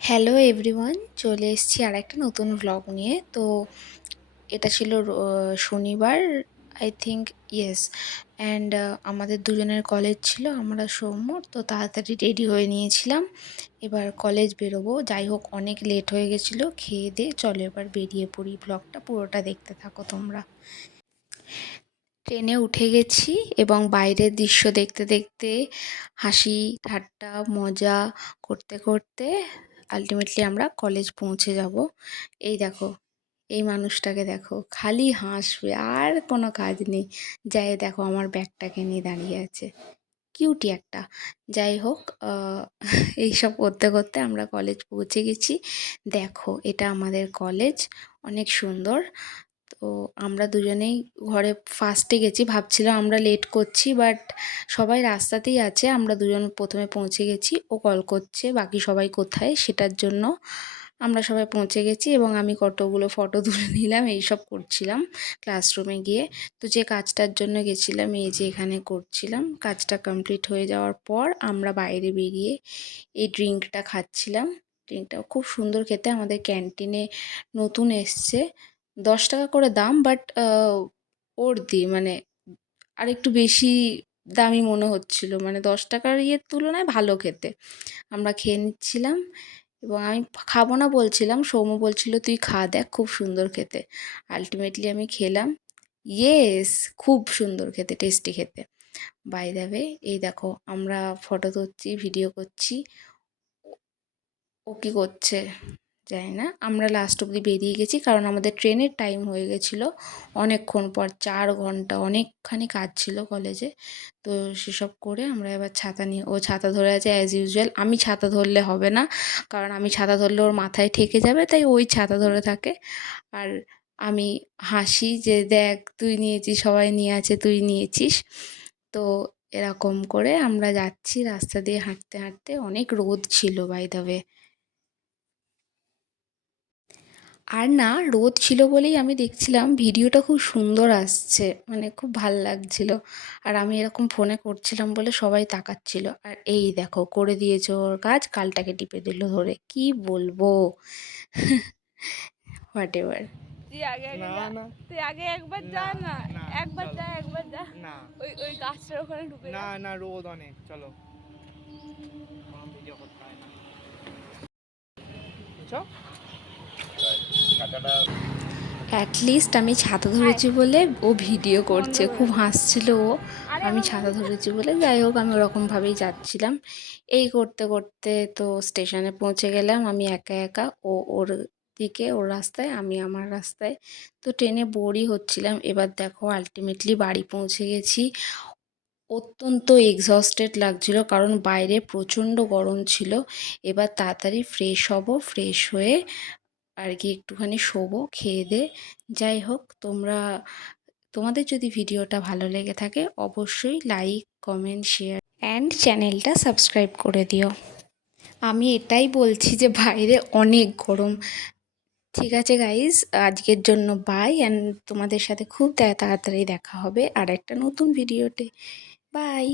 Hello everyone, চলে এসেছি আরেকটা নতুন ভ্লগ নিয়ে। তো এটা ছিল শনিবার, আই থিঙ্ক, ইয়েস। অ্যান্ড আমাদের দুজনের কলেজ ছিল, আমরা সৌম্য তো তাড়াতাড়ি রেডি হয়ে নিয়েছিলাম। এবার কলেজ বেরোবো, যাই হোক অনেক লেট হয়ে গেছিলো। খেয়ে দিয়ে চলো এবার বেরিয়ে পড়ি, ব্লগটা পুরোটা দেখতে থাকো তোমরা। ট্রেনে উঠে গেছি এবং বাইরের দৃশ্য দেখতে দেখতে হাসি ঠাট্টা মজা করতে করতে আলটিমেটলি আমরা কলেজ পৌঁছে যাব। এই দেখো, এই মানুষটাকে দেখো, খালি হাসবে আর কোনো কাজ নেই। যাই দেখো আমার ব্যাগটাকে নিয়ে দাঁড়িয়ে আছে, কিউটি একটা। যাই হোক, এইসব করতে করতে আমরা কলেজ পৌঁছে গেছি। দেখো এটা আমাদের কলেজ, অনেক সুন্দর। তো আমরা দুজনেই ঘরে ফার্স্টে গেছি, ভাবছিলাম আমরা লেট করছি, বাট সবাই রাস্তাতেই আছে। আমরা দুজন প্রথমে পৌঁছে গেছি, ও কল করছে বাকি সবাই কোথায় সেটার জন্য। আমরা সবাই পৌঁছে গেছি এবং আমি কতগুলো ফটো তুলে নিলাম, এইসব করছিলাম ক্লাসরুমে গিয়ে। তো যে কাজটার জন্য গেছিলাম এই যে এখানে করছিলাম, কাজটা কমপ্লিট হয়ে যাওয়ার পর আমরা বাইরে বেরিয়ে এই ড্রিঙ্কটা খাচ্ছিলাম। ড্রিঙ্কটা খুব সুন্দর খেতে, আমাদের ক্যান্টিনে নতুন এসছে। 10 টাকা করে দাম, বাট মানে আরেকটু বেশি দামি মনে হচ্ছিল, মানে 10 টাকার ইয়ের তুলনায় ভালো খেতে। আমরা খেয়ে নিচ্ছিলাম এবং আমি খাবো না বলছিলাম, সৌম্য বলছিল তুই খা দেখ খুব সুন্দর খেতে। আলটিমেটলি আমি খেলাম, ইয়েস, খুব সুন্দর খেতে, টেস্টি খেতে। বাই দ্য ওয়ে, এই দেখো আমরা ফটো তুলছি, ভিডিও করছি। ও কী করছে জানি না। আমরা লাস্ট অবধি বেরিয়ে গেছি কারণ আমাদের ট্রেনের টাইম হয়ে গেছিলো অনেকক্ষণ পর, 4 ঘন্টা, অনেকখানি কাজ ছিল কলেজে। তো সেসব করে আমরা এবার ছাতা নিয়ে, ও ছাতা ধরে আছে অ্যাজ ইউজুয়াল। আমি ছাতা ধরলে হবে না, কারণ আমি ছাতা ধরলে ওর মাথায় ঠেকে যাবে, তাই ওই ছাতা ধরে থাকে। আর আমি হাসি যে দেখ তুই নিয়েছিস, সবাই নিয়ে আছে তুই নিয়েছিস। তো এরকম করে আমরা যাচ্ছি রাস্তা দিয়ে হাঁটতে হাঁটতে, অনেক রোদ ছিল বাই দ্য ওয়ে। আর না, রোদ ছিল বলেই আমি দেখছিলাম ভিডিওটা খুব সুন্দর আসছে, মানে খুব ভাল লাগছিল। আর আমি এরকম ফোনে করছিলাম বলে সবাই তাকাচ্ছিল। আর এই দেখো করে দিয়েছে ওর কাজ, কালটাকে টিপে দিল ধরে, কি বলবো। What ever. তুই আগে আগে যা, তুই আগে একবার যা না, একবার যা, একবার যা না, ওই ওই গাছটার ওখানে ঢুকে না না, রোদ অনেক, চলো ভিডিও করতে হয় না, বুঝছো? অ্যাটলিস্ট আমি ছাতা ধরেছি বলে ও ভিডিও করছে, খুব হাসছিল ও। আমি ছাতা ধরেছি বলে, যাই হোক আমি ওরকমভাবেই যাচ্ছিলাম। এই করতে করতে তো স্টেশনে পৌঁছে গেলাম, আমি একা একা, ও ওর দিকে ওর রাস্তায়, আমি আমার রাস্তায়। তো ট্রেনে বোরই হচ্ছিলাম। এবার দেখো আলটিমেটলি বাড়ি পৌঁছে গেছি। অত্যন্ত এক্সস্টেড লাগছিল কারণ বাইরে প্রচণ্ড গরম ছিল। এবার তাড়াতাড়ি ফ্রেশ হব, ফ্রেশ হয়ে আর কি একটুখানি শোবো খেয়ে দে। যাই হোক, তোমাদের যদি ভিডিওটা ভালো লেগে থাকে অবশ্যই লাইক কমেন্ট শেয়ার অ্যান্ড চ্যানেলটা সাবস্ক্রাইব করে দিও। আমি এটাই বলছি যে বাইরে অনেক গরম। ঠিক আছে গাইজ, আজকের জন্য বাই, অ্যান্ড তোমাদের সাথে খুব তাড়াতাড়ি দেখা হবে আর একটা নতুন ভিডিওতে। বাই।